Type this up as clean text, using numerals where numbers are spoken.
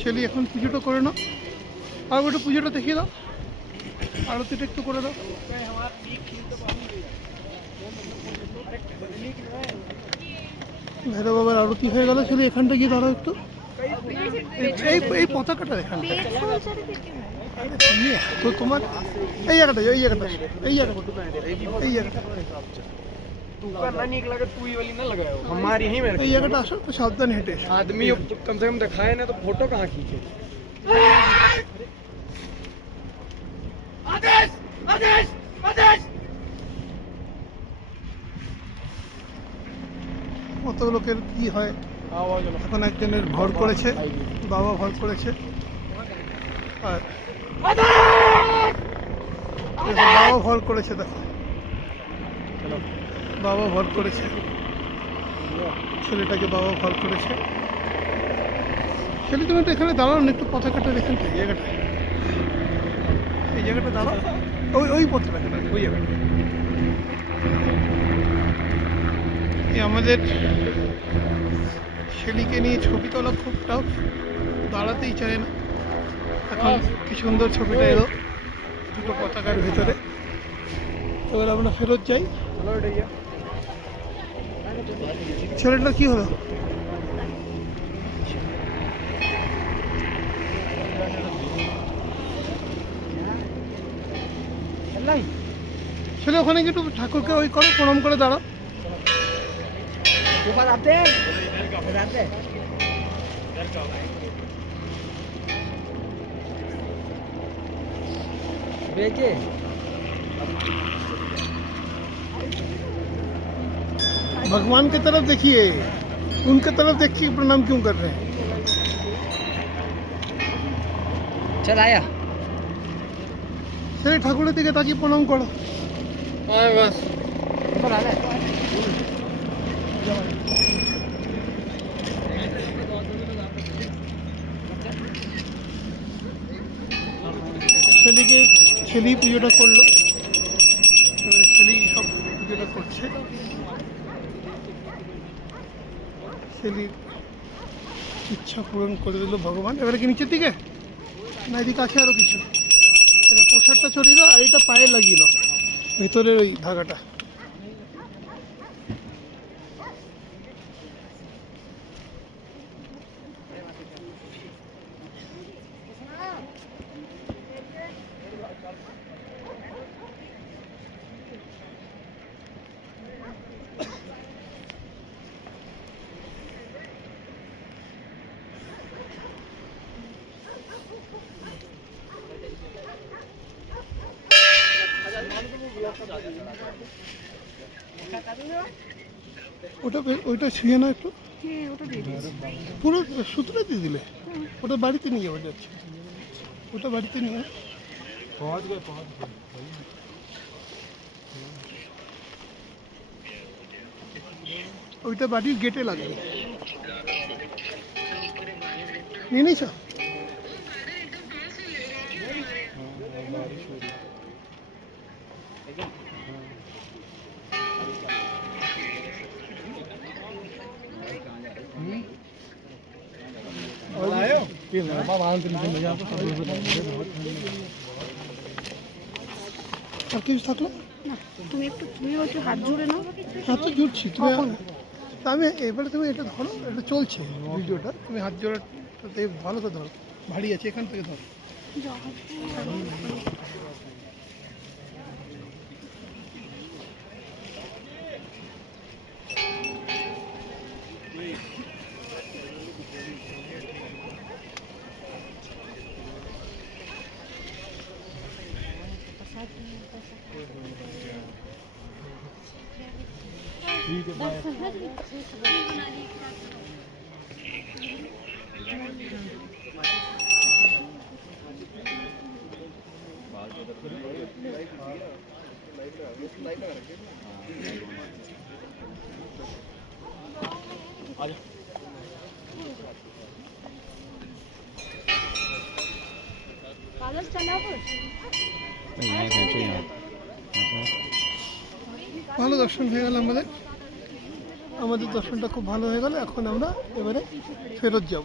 Shelley এখন পুজোটা করে নাও, আর ওটা পুজোটা দেখিয়ে দাও, আরতিটা একটু করে দাও। ভেরো বাবার আরতি হয়ে গেল। শেলি এখানটা গিয়ে দাঁড়াও একটু, এই পতাকাটা এখানটা। তো তোমার এই জায়গাটা, এই জায়গাটা, এই জায়গাটা, এই জায়গাটা, हमारे यहीं में এই জায়গাটা আসো তো, সাবধানে হেঁটে এসো। आदमी कम से कम दिखाए ना तो फोटो कहाँ खींचे। आदेश आदेश आदेश। কত লোকের কি হয় এখন। একজনের ভর করেছে, বাবা ভর করেছে, আর বাবা ভর করেছে, দেখো বাবা ভর করেছে, ছেলেটাকে বাবা ভর করেছে। ছেলে তুমি একটু এখানে দাঁড়াও না, একটু পতাকাটা দেখেন তো, এই জায়গাটা, এই জায়গাটা দাঁড়াও, ওই পতাকাটা, ওই জায়গাটা। এই আমাদের শেলিকে নিয়ে ছবি তোলা খুব টাফ, দাঁড়াতেই চায় না। এখন কি সুন্দর ছবিটা এলো দুটো পতাকার ভিতরে। এবার আমরা ফেরত যাই। ছেলেটার কি হলো? ছেলে ওখানে গিয়ে একটু ঠাকুরকে ওই করো, প্রণাম করে দাঁড়াও। भगवान की तरफ देखिए, उनके तरफ देखिए, प्रणाम क्यों कर रहे हैं? चल आया चलिए ठाकुर दिखे ताकि प्रणाम करो। बस ছেলেকে ছেলেই পুজোটা করলো, এবারে ছেলেই সব পুজোটা করছে। ছেলের ইচ্ছা পূরণ করে দিল ভগবান। এবারে কি নিচের দিকে না এদিকে আছে আরও কিছু? আচ্ছা, পোশাকটা চড়িয়ে দাও, আর এটা পায়ে লাগিয়ে দাও, ভেতরের ওই ধাগাটা। ওইটা ছুঁয়ে না একটু, পুরো সুতরা দিয়ে দিলে, ওটা বাড়িতে নিয়ে যাওয়া যাচ্ছে, ওটা বাড়িতে নিয়ে ওইটা বাড়ির গেটে লাগবে। নিয়ে নিয়েছ? আর কিছু থাকলো না, তুমি একটু হাত জুড়ে নাও। হাত তো জুড়ছি, তুমি আমি এবারে তুমি এটা ধরো, এটা চলছে ভিডিওটা, তুমি হাত জোড়াটাতে ভালো করে ধরো, ভারী আছে, এখান থেকে ধরো। ভালো দর্শন হয়ে গেল আমাদের দর্শনটা খুব ভালো হয়ে গেল। এখন আমরা এবারে ফেরত যাব।